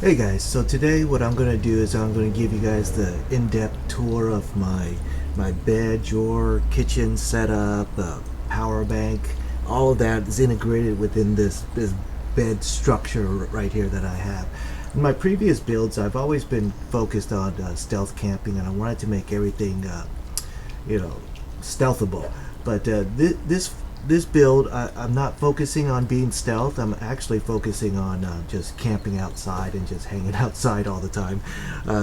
Hey guys, so today what I'm going to do is I'm going to give you guys the in-depth tour of my bed, drawer, kitchen setup, power bank. All of that is integrated within this bed structure right here that I have. In my previous builds, I've always been focused on stealth camping, and I wanted to make everything you know, stealthable. But this build, I'm not focusing on being stealth. I'm actually focusing on just camping outside and just hanging outside all the time.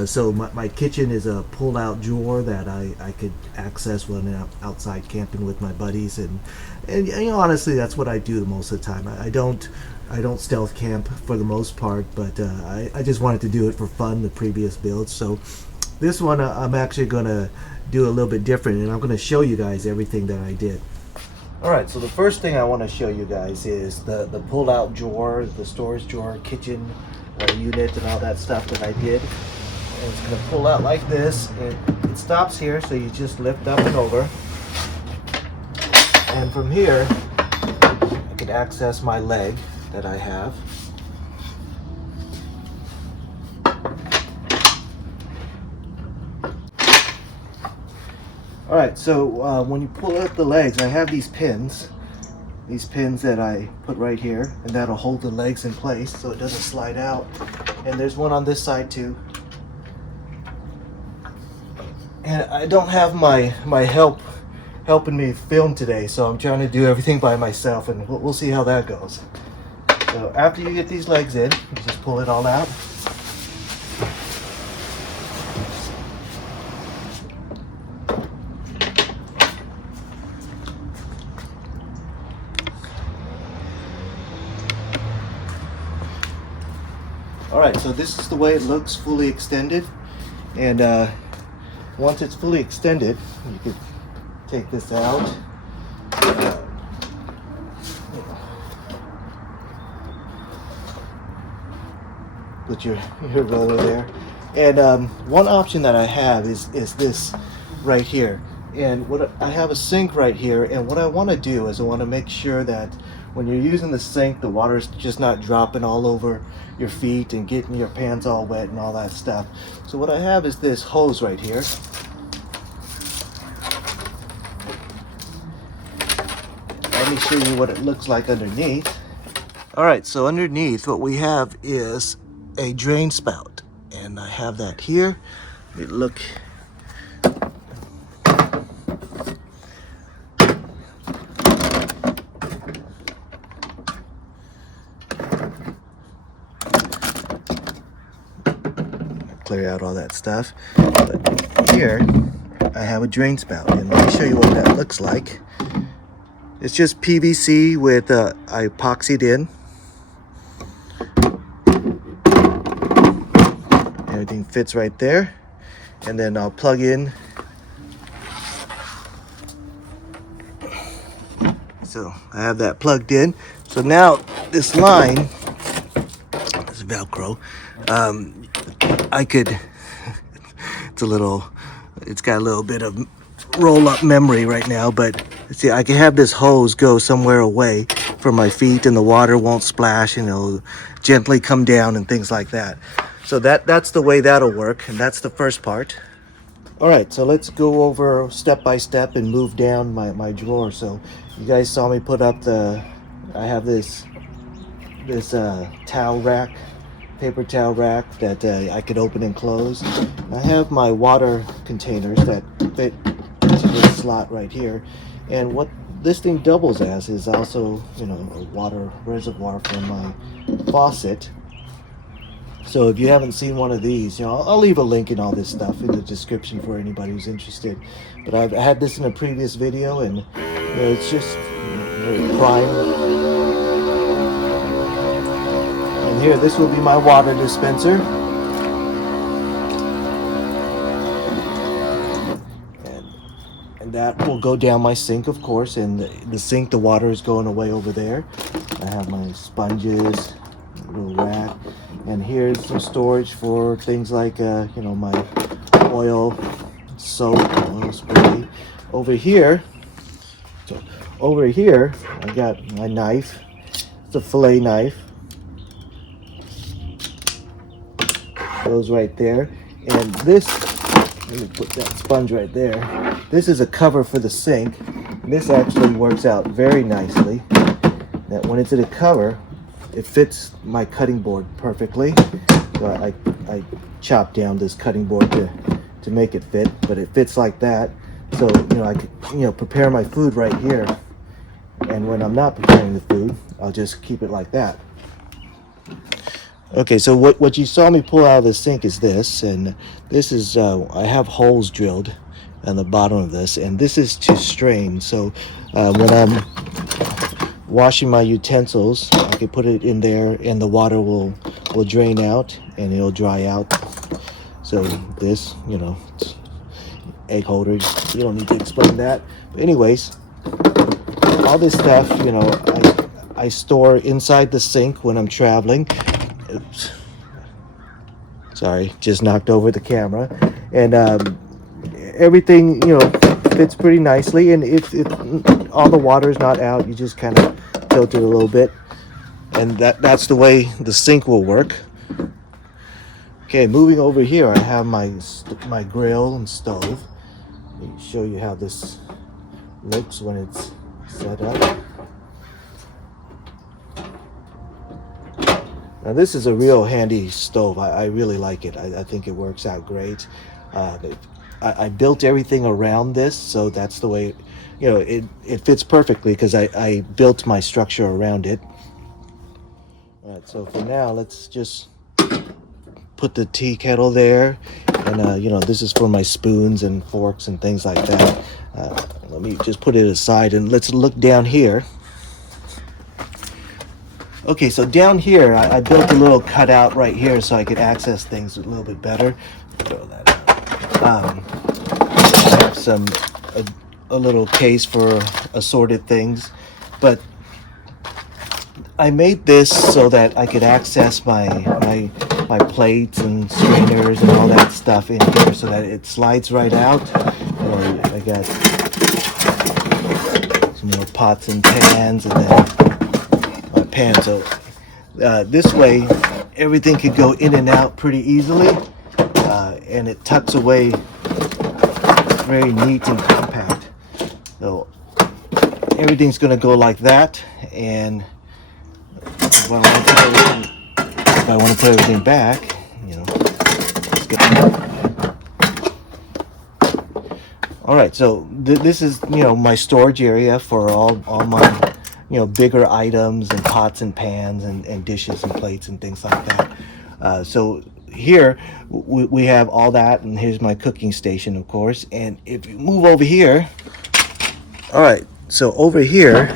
So my kitchen is a pull-out drawer that I could access when I'm outside camping with my buddies, and you know, honestly, that's what I do most of the time. I don't stealth camp for the most part, but I just wanted to do it for fun, the previous builds. So this one I'm actually going to do a little bit different, and I'm going to show you guys everything that I did. Alright, so the first thing I want to show you guys is the pull-out drawer, the storage drawer, kitchen unit, and all that stuff that I did. And it's going to pull out like this. It stops here, so you just lift up and over. And from here, I can access my leg that I have. Alright, so when you pull out the legs, I have these pins that I put right here, and that'll hold the legs in place so it doesn't slide out. And there's one on this side too. And I don't have my helping me film today, so I'm trying to do everything by myself, and we'll see how that goes. So after you get these legs in, you just pull it all out. Alright, so this is the way it looks fully extended, and once it's fully extended, you can take this out. Put your roller there. And one option that I have is this right here. And what I have a sink right here, and what I want to do is I want to make sure that when you're using the sink, the water is just not dropping all over your feet and getting your pants all wet and all that stuff. So what I have is this hose right here. Let me show you what it looks like underneath. Alright, so underneath what we have is a drain spout, and I have that here. Look, clear out all that stuff. But here I have a drain spout, and let me show you what that looks like. It's just PVC with I epoxied in. Everything fits right there, and then I'll plug in. So I have that plugged in. So now this line, this Velcro, I could, it's got a little bit of roll-up memory right now, but see, I can have this hose go somewhere away from my feet, and the water won't splash, and it'll gently come down and things like that. So that's the way that'll work, and that's the first part. All right, so let's go over step by step and move down my drawer. So you guys saw me put up I have this towel rack, paper towel rack that I could open and close. I have my water containers that fit into this slot right here, and what this thing doubles as is also, you know, a water reservoir for my faucet. So if you haven't seen one of these, you know, I'll leave a link in all this stuff in the description for anybody who's interested. But I've had this in a previous video, and you know, it's just very prime. And here, this will be my water dispenser. And that will go down my sink, of course. And the sink, the water is going away over there. I have my sponges, little rack. And here's some storage for things like, you know, my oil, soap, oil spray. Over here, I got my knife. It's a fillet knife. goes right there. And this, let me put that sponge right there. This is a cover for the sink. This actually works out very nicely. That when it's in a cover, it fits my cutting board perfectly. So I chopped down this cutting board to make it fit, but it fits like that. So I could prepare my food right here, and when I'm not preparing the food, I'll just keep it like that. Okay, so what you saw me pull out of the sink is this, and this is I have holes drilled on the bottom of this, and this is to strain. So when I'm washing my utensils, I can put it in there, and the water will drain out, and it'll dry out. So this, it's egg holders. You don't need to explain that. But anyways, all this stuff, I store inside the sink when I'm traveling. Oops. Sorry, just knocked over the camera. And everything, fits pretty nicely. And if all the water is not out, you just kind of tilt it a little bit. And that's the way the sink will work. Okay, moving over here, I have my grill and stove. Let me show you how this looks when it's set up. Now this is a real handy stove. I really like it. I think it works out great. I built everything around this, so that's the way, it fits perfectly because I built my structure around it. All right, so for now, let's just put the tea kettle there. And, this is for my spoons and forks and things like that. Let me just put it aside and let's look down here. Okay, so down here, I built a little cutout right here so I could access things a little bit better. Throw that out. I have a little case for assorted things, but I made this so that I could access my plates and strainers and all that stuff in here so that it slides right out. I got some more pots and pans and then my pan. So this way everything could go in and out pretty easily, and it tucks away very neat and compact. So everything's going to go like that, and if I want to put everything back, let's get. All right, so this is my storage area for all my bigger items and pots and pans and dishes and plates and things like that. So here we have all that, and here's my cooking station, of course. And if you move over here, all right, so over here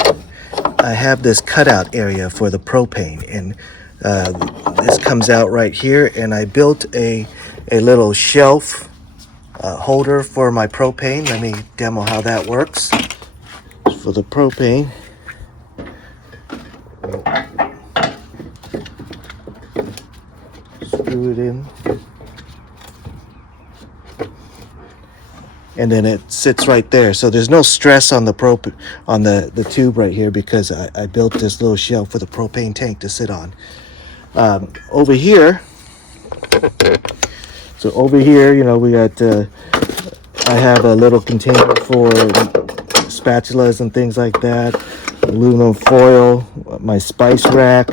I have this cutout area for the propane, and this comes out right here, and I built a little shelf holder for my propane. Let me demo how that works. For the propane, screw it in, and then it sits right there. So there's no stress on the tube right here because I built this little shelf for the propane tank to sit on. Over here, we got I have a little container for spatulas and things like that, aluminum foil, my spice rack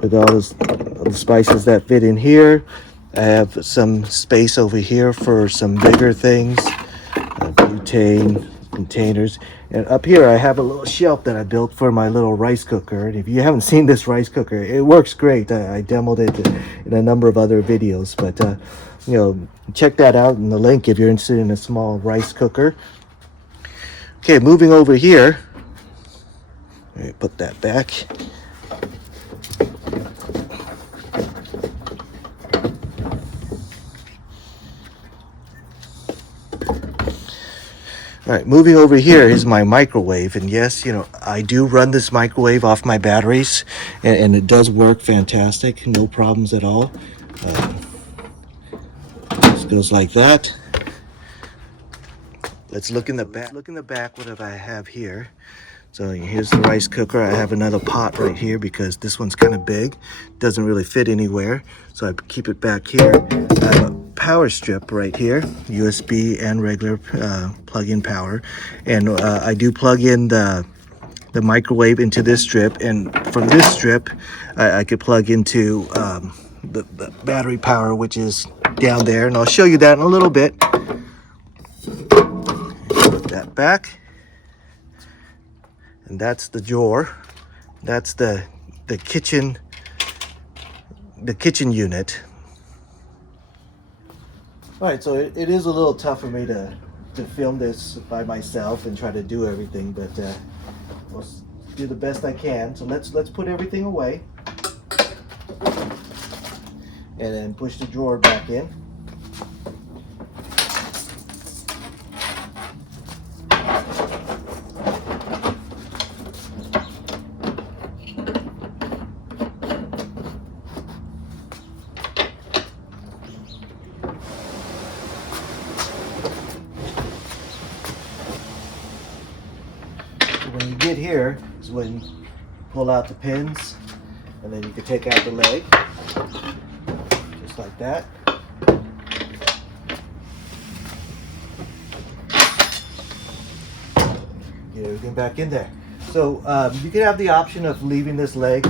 with all the spices that fit in here. I have some space over here for some bigger things, butane containers. And up here I have a little shelf that I built for my little rice cooker. And if you haven't seen this rice cooker, it works great. I demoed it in a number of other videos, but check that out in the link if you're interested in a small rice cooker. Okay, moving over here, let me put that back. All right, moving over here is my microwave, and yes, I do run this microwave off my batteries, and it does work fantastic, no problems at all. This goes like that. Let's look in the back. What do I have here? So here's the rice cooker. I have another pot right here because this one's kind of big, doesn't really fit anywhere, so I keep it back here. I have a power strip right here, USB and regular plug-in power, and I do plug in the microwave into this strip, and from this strip I could plug into the battery power, which is down there, and I'll show you that in a little bit. Put that back, and that's the drawer. That's the kitchen unit. All right, so it is a little tough for me to film this by myself and try to do everything, but I'll do the best I can. So let's put everything away and then push the drawer back in. When you get here is when you pull out the pins, and then you can take out the leg, just like that. Get everything back in there. So you could have the option of leaving this leg,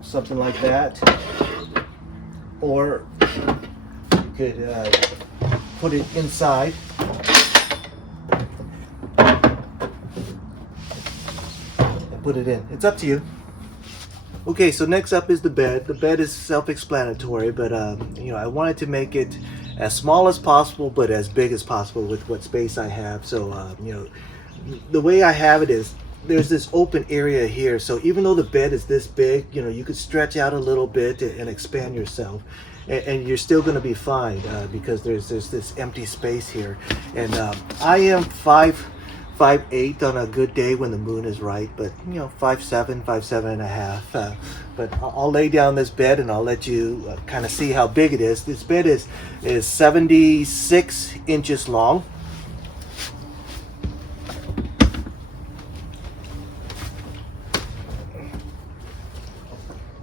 something like that, or you could put it inside. Put it in. It's up to you. Okay, so next up is the bed. The bed is self-explanatory, but you know, I wanted to make it as small as possible, but as big as possible with what space I have. So you know, the way I have it is there's this open area here. So even though the bed is this big, you know, you could stretch out a little bit and expand yourself, and you're still going to be fine because there's this empty space here. And I am 5'8" on a good day when the moon is right, but you know, 5'7", 5'7.5". But I'll lay down this bed and I'll let you kind of see how big it is. This bed is 76 inches long.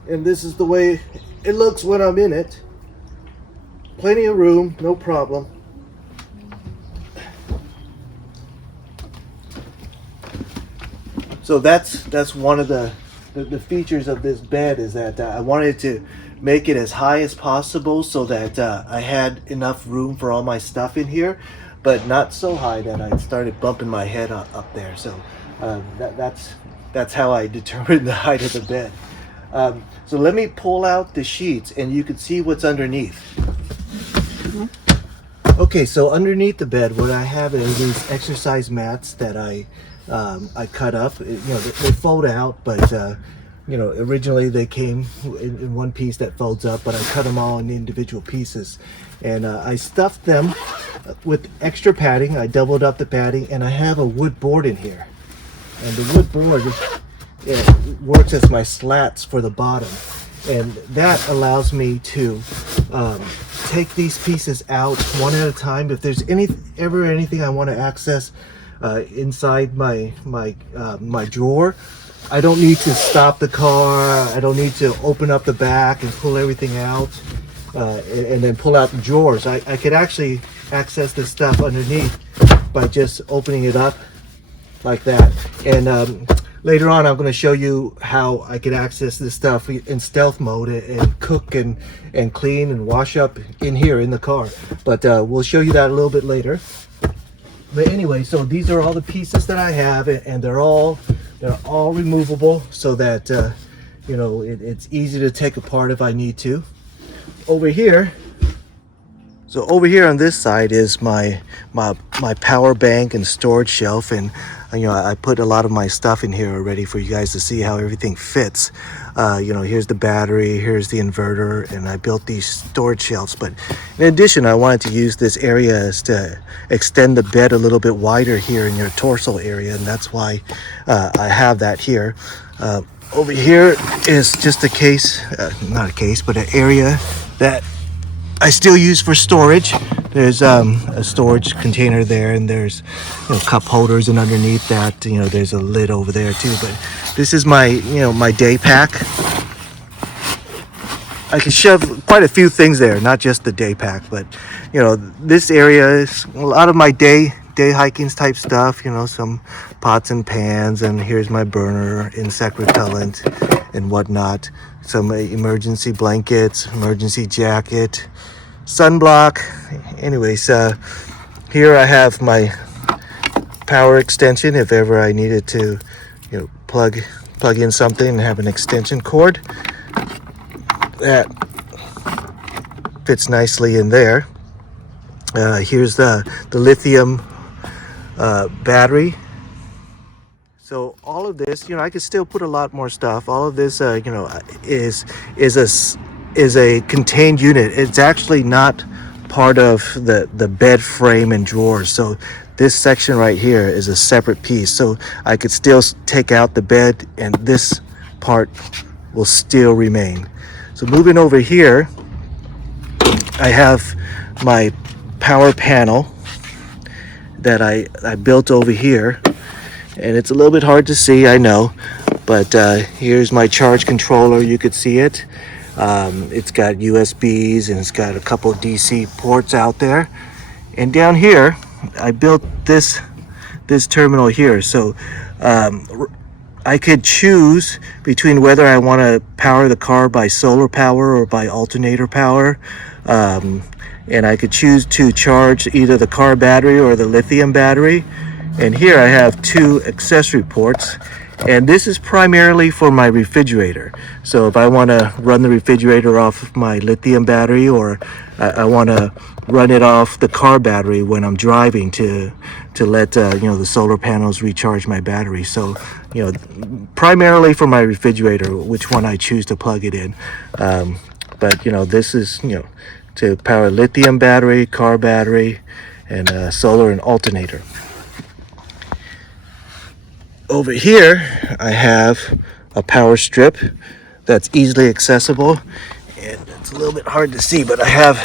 And this is the way it looks when I'm in it. Plenty of room, no problem. So that's one of the features of this bed, is that I wanted to make it as high as possible so that I had enough room for all my stuff in here, but not so high that I started bumping my head up there. So that's how I determined the height of the bed. So let me pull out the sheets and you can see what's underneath. Okay, so underneath the bed, what I have is these exercise mats that I cut up. You know, they fold out, but you know, originally they came in one piece that folds up, but I cut them all in individual pieces, and I stuffed them with extra padding. I doubled up the padding, and I have a wood board in here, and the wood board works as my slats for the bottom, and that allows me to take these pieces out one at a time. If there's ever anything I want to access inside my drawer, I don't need to stop the car. I don't need to open up the back and pull everything out and then pull out the drawers. I could actually access this stuff underneath by just opening it up like that. And later on, I'm going to show you how I could access this stuff in stealth mode and cook and clean and wash up in here in the car. But we'll show you that a little bit later. But anyway, so these are all the pieces that I have, and they're all removable, so that you know, it's easy to take apart if I need to. Over here on this side is my power bank and storage shelf, and you know, I put a lot of my stuff in here already for you guys to see how everything fits. You know, here's the battery, here's the inverter, and I built these storage shelves. But in addition, I wanted to use this area as to extend the bed a little bit wider here in your torso area, and that's why I have that here. Over here is just a case, not a case, but an area that I still use for storage. There's a storage container there, and there's cup holders, and underneath that there's a lid over there too. But this is my my day pack. I can shove quite a few things there, not just the day pack, but this area is a lot of my day hiking type stuff, some pots and pans, and here's my burner, insect repellent and whatnot, some emergency blankets, emergency jacket, sunblock. Anyways, here I have my power extension if ever I needed to plug in something and have an extension cord. That fits nicely in there. Here's the lithium battery. So all of this, I could still put a lot more stuff. All of this, is a contained unit. It's actually not part of the bed frame and drawers. So this section right here is a separate piece. So I could still take out the bed, and this part will still remain. So moving over here, I have my power panel that I built over here, and it's a little bit hard to see, I know, but here's my charge controller. You could see it. It's got USBs, and it's got a couple DC ports out there. And down here, I built this terminal here. So I could choose between whether I want to power the car by solar power or by alternator power. And I could choose to charge either the car battery or the lithium battery. And here I have two accessory ports, and this is primarily for my refrigerator. So if I want to run the refrigerator off of my lithium battery, or I want to run it off the car battery when I'm driving to let the solar panels recharge my battery. So primarily for my refrigerator, which one I choose to plug it in. But this is to power lithium battery, car battery, and solar and alternator. Over here, I have a power strip that's easily accessible, and it's a little bit hard to see, but I have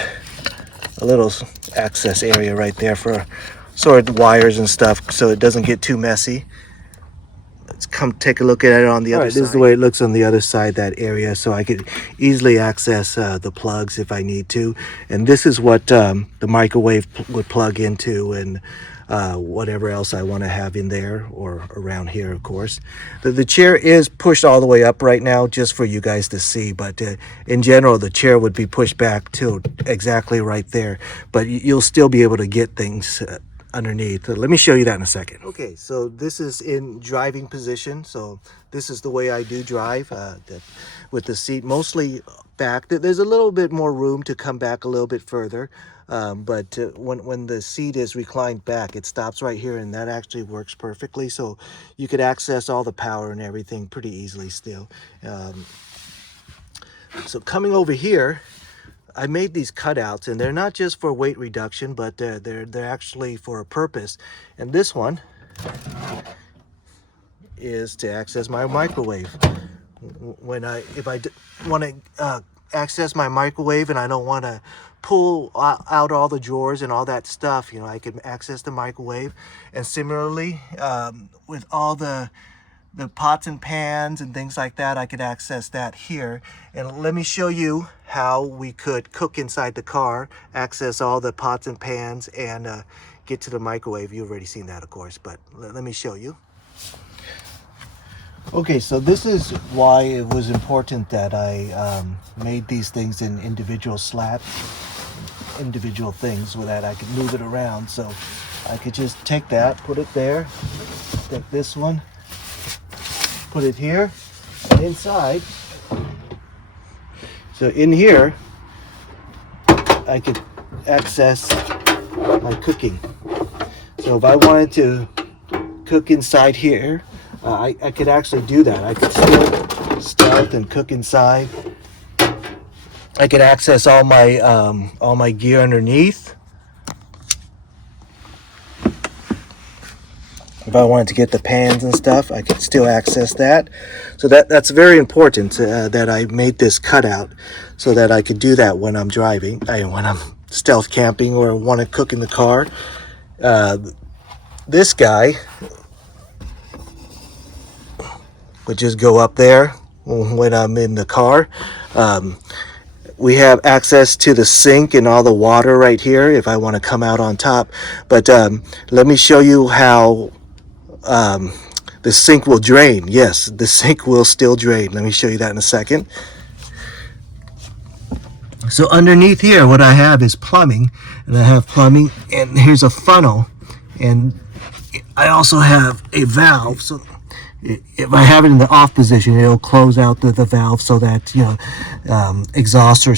a little access area right there for sort of wires and stuff, so it doesn't get too messy. Let's come take a look at it on the other side. This is the way it looks on the other side, that area, so I could easily access the plugs if I need to. And this is what the microwave would plug into, and whatever else I want to have in there or around here, of course. The chair is pushed all the way up right now just for you guys to see, but in general the chair would be pushed back to exactly right there, but you'll still be able to get things underneath. Let me show you that in a second. Okay, so this is in driving position. So this is the way I do drive, with the seat mostly back. There's a little bit more room to come back a little bit further, but when the seat is reclined back, it stops right here, and that actually works perfectly. So you could access all the power and everything pretty easily still. So coming over here, I made these cutouts, and they're not just for weight reduction, but they're actually for a purpose. And this one is to access my microwave. If I want to access my microwave and I don't want to pull out all the drawers and all that stuff, I can access the microwave. And similarly, with all the pots and pans and things like that, I could access that here. And let me show you how we could cook inside the car, access all the pots and pans, and get to the microwave. You've already seen that, of course, but let me show you. Okay, so this is why it was important that I made these things in individual slats, individual things, so that I could move it around. So I could just take that, put it there, take this one, put it here, and inside. So in here, I could access my cooking. So if I wanted to cook inside here, I could actually do that. I could start and cook inside. I could access all my gear underneath. If I wanted to get the pans and stuff, I could still access that. So that's very important that I made this cutout so that I could do that when I'm driving, when I'm stealth camping or want to cook in the car. This guy would just go up there when I'm in the car. We have access to the sink and all the water right here if I want to come out on top. But let me show you how the sink will drain. Yes, the sink will still drain. Let me show you that in a second. So underneath here, what I have is plumbing, and I have plumbing, and here's a funnel, and I also have a valve. So if I have it in the off position, it'll close out the valve so that, you know, exhaust or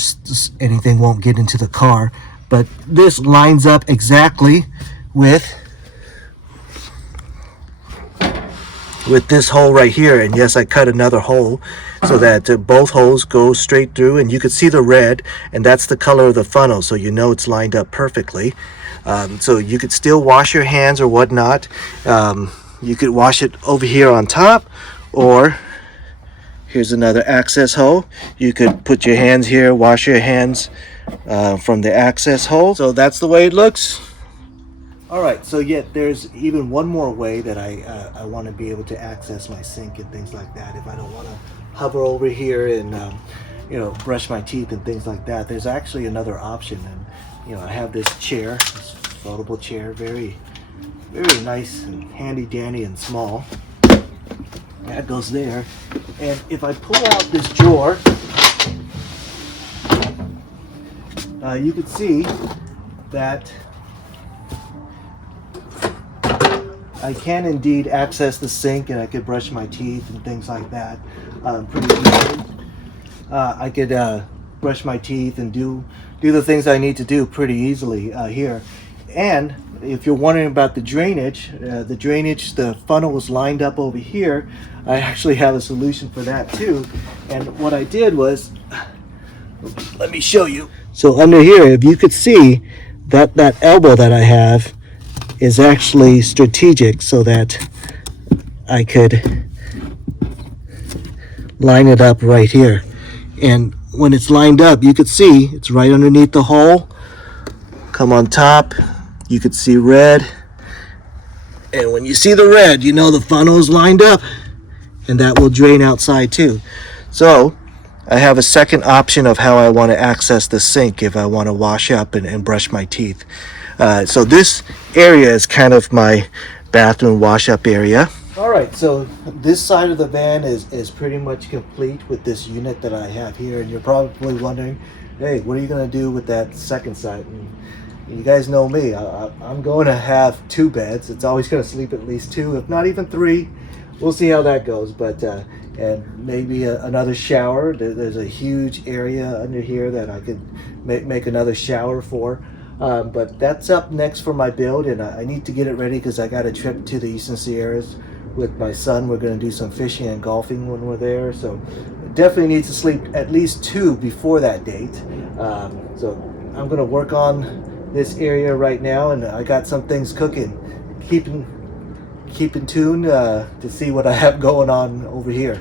anything won't get into the car. But this lines up exactly with this hole right here. And yes, I cut another hole so that both holes go straight through, and you can see the red, and that's the color of the funnel, so you know it's lined up perfectly. So you could still wash your hands or whatnot. You could wash it over here on top, or here's another access hole. You could put your hands here, wash your hands from the access hole. So that's the way it looks. All right, so yet there's even one more way that I want to be able to access my sink and things like that. If I don't want to hover over here and you know, brush my teeth and things like that, there's actually another option. And you know, I have this chair, this foldable chair, very nice and handy dandy and small. That goes there. And if I pull out this drawer, you can see that I can indeed access the sink, and I could brush my teeth and things like that pretty easily. I could brush my teeth and do the things I need to do pretty easily here. And if you're wondering about the drainage, the funnel was lined up over here. I actually have a solution for that too. And what I did was, let me show you. So under here, if you could see that elbow that I have is actually strategic so that I could line it up right here. And when it's lined up, you could see it's right underneath the hole. Come on top, you could see red. And when you see the red, you know the funnel is lined up, and that will drain outside too. So I have a second option of how I want to access the sink if I want to wash up and brush my teeth. So this area is kind of my bathroom wash up area. All right, so this side of the van is pretty much complete with this unit that I have here. And you're probably wondering, hey, what are you going to do with that second side? And you guys know me, I'm going to have 2 beds. It's always going to sleep at least 2, if not even 3. We'll see how that goes. But and maybe another shower. There's a huge area under here that I could make another shower for. But that's up next for my build, and I need to get it ready because I got a trip to the Eastern Sierras with my son. We're going to do some fishing and golfing when we're there, so definitely need to sleep at least 2 before that date. So I'm going to work on this area right now, and I got some things cooking. Keep in tune to see what I have going on over here.